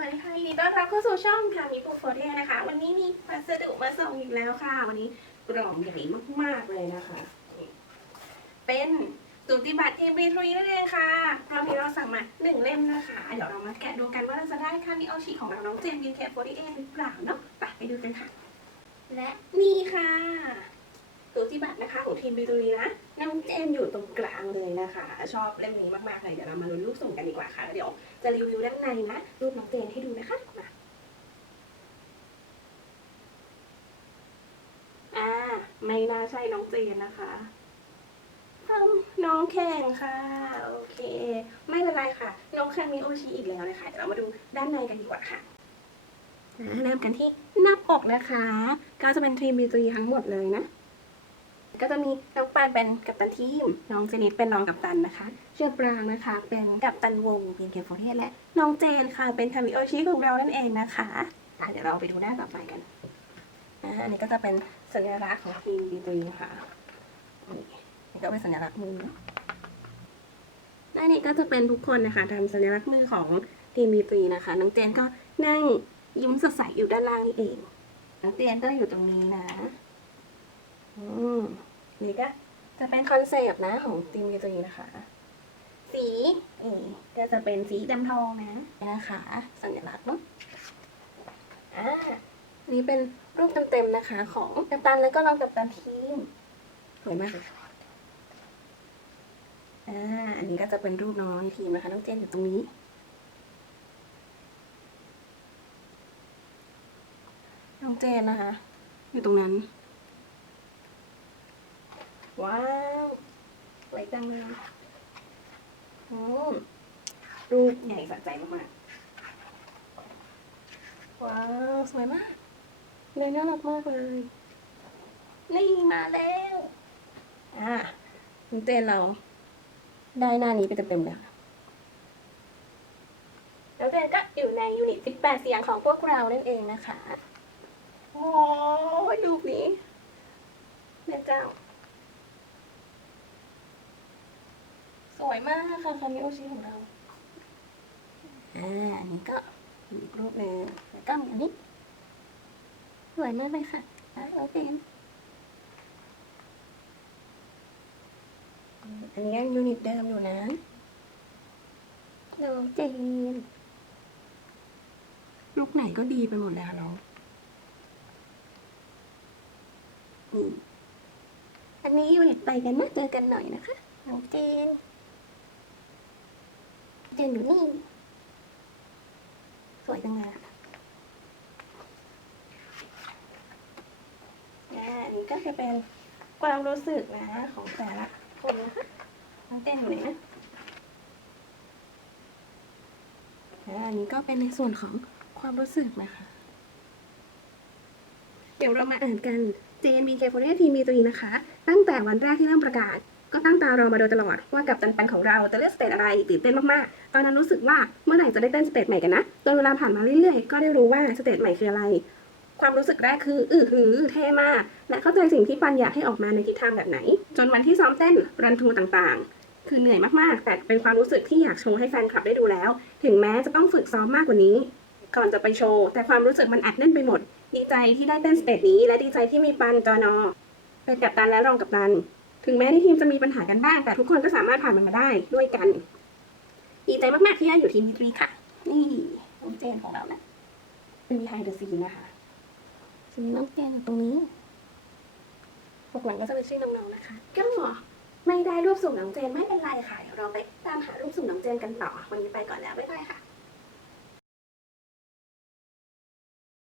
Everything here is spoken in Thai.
วัสดีค่ะยินดีต้อนรับเข้าสู่ช่องค่ะมีปูโฟเทนะคะ วันนี้มีพัสดุมาส่งอีกแล้วค่ะ วันนี้กล่องใหญ่มากๆเลยนะคะ เป็นสูติบัตรเอ็มบีทรีนั่นเองค่ะรอบนี้เราสั่งมาหนึ่งเล่มนะคะเดี๋ยวเรามาแกะดูกันว่าเราจะได้ค่ามิโอชิของเราน้องเจมส์บีเคโฟร์ีเอหรือเปล่าเนาะไปดูกันค่ะ และนี่ค่ะ สูติบัตรนะคะของทีมบีทรีนะน้องเจมส์อยู่ตรงกลางเลยนะคะ ชอบเล่มนี้มากๆเลยเดี๋ยวเรามาลุ้นรูปส่งกันดีกว่าค่ะแล้วเดี๋ยวจะรีวิวด้านในนะรูปน้องเจนให้ดูนะคะมาอ่าไม่น่าใช่น้องเจนนะคะอืมน้องแข่งค่ะ โอเค ไม่เป็นไรค่ะ น้องแข่งมีโอชีอีกแล้วนะคะเดี๋ยวเรามาดูด้านในกันดีกว่าค่ะอ่าเริ่มกันที่หน้าปกนะคะ ก็จะเป็นทีมบีจีทั้งหมดเลยนะ ก็จะมีน้องปานเป็นกัปตันทีม น้องเจนิดเป็นรองกัปตันนะคะ เชือกปรางนะคะ เป็นกัปตันวงบีนเคฟอร์เทและ น้องเจนค่ะ เป็นทามิโอชิของเรานั่นเองนะคะอะเดี๋ยวเราไปดูหน้าต่อไปกันอ่าอันนี้ก็จะเป็นสัญลักษณ์ของทีมบีตีค่ะนี่นี่ก็เป็นสัญลักษณ์มือหน้านี้ก็จะเป็นทุกคนนะคะทำสัญลักษณ์มือของทีมบีตีนะคะ น้องเจนก็นั่งยิ้มสดใสอยู่ด้านล่างนี่เองน้องเจนก็อยู่ตรงนี้นะ อืม นี่ก็จะเป็นคอนเซปต์นะของทีมยูจีนะคะ สีนี่ก็จะเป็นสีดำทองนะนะคะสัญลักษณ์เนาะอ่าอันนี้เป็นรูปเต็มๆนะคะ ของกัปตันแล้วก็รองกัปตันทีมสวยมากเลยอ่าอันนี้ก็จะเป็นรูปน้องในทีมนะคะน้องเจนอยู่ตรงนี้น้องเจนนะคะ อยู่ตรงนั้น ว้าวสวยจังเลยโอืมรูปใหญ่สะใจมากๆว้าวสวยมากเลยน่ารักมากเลยนี่มาแล้วอ่าน้องเจนเรา ได้หน้านี้ไปเต็มๆเลยแล้วเจนก็อยู่ในยูนิต18เสียงของพวกเรานั่นเองนะคะ โอ้ยรูปนี้แม่เจ้า สวยมากค่ะคามิโอชิของเราอ่าอันนี้ก็อีกรูปหนึ่งแล้วก็มีอันนี้สวยมากเลยค่ะอะโอเคอันนี้ยังยูนิตเดิมอยู่นะน้องเจนลูกไหนก็ดีไปหมดเลยค่ะน้องนี่อันนี้ยูนิตไปกันนะเจอกันหน่อยนะคะน้องเจน เจนอยู่นี่สวยจังเลยนะอันนี้ก็จะเป็นความรู้สึกนะของแต่ละคนนะคะน้องเต้นอยู่ไหนนะอันนี้ก็เป็นในส่วนของความรู้สึกนะคะ เดี๋ยวเรามาอ่านกันเจนมีเคโฟเนทีมีตัวนี้นะคะ ตั้งแต่วันแรกที่เริ่มประกาศ ก็ตั้งตารอมาโดยตลอดว่ากับตันปันของเราจะเลือกสเตจอะไรตื่นเต้นมากๆ ตอนนั้นรู้สึกว่าเมื่อไหร่จะได้เต้นสเตจใหม่กันนะจนเวลาผ่านมาเรื่อยๆ ก็ได้รู้ว่าสเตจใหม่คืออะไร ความรู้สึกแรกคืออื้อหือเท่มากและเข้าใจสิ่งที่ปันอยากให้ออกมาในทิศทางแบบไหน จนวันที่ซ้อมเต้นรันทูต่างๆ คือเหนื่อยมากๆ แต่เป็นความรู้สึกที่อยากโชว์ให้แฟนคลับได้ดูแล้ว ถึงแม้จะต้องฝึกซ้อมมากกว่านี้ ก่อนจะไปโชว์แต่ความรู้สึกมันอัดแน่นไปหมด ดีใจที่ได้เต้นสเตจนี้และดีใจที่มีปันจอนอเป็นกัปตันและรองกัปตัน ถึงแม้ในทีมจะมีปัญหากันบ้าง แต่ทุกคนก็สามารถผ่านมันมาได้ด้วยกัน ดีใจมาก ๆ ที่ได้อยู่ทีมมิตรีค่ะ นี่น้องเจนของเรานะเป็น behind the scene นะคะจะมีน้องเจนอยู่ตรงนี้ปกหลังก็จะเป็นชื่อน้องๆนะคะก็ไม่ได้รูปสุ่มน้องเจนไม่เป็นไรค่ะ เดี๋ยวเราไปตามหารูปสุ่มน้องเจนกันต่อ วันนี้ไปก่อนแล้ว บ๊ายบายค่ะ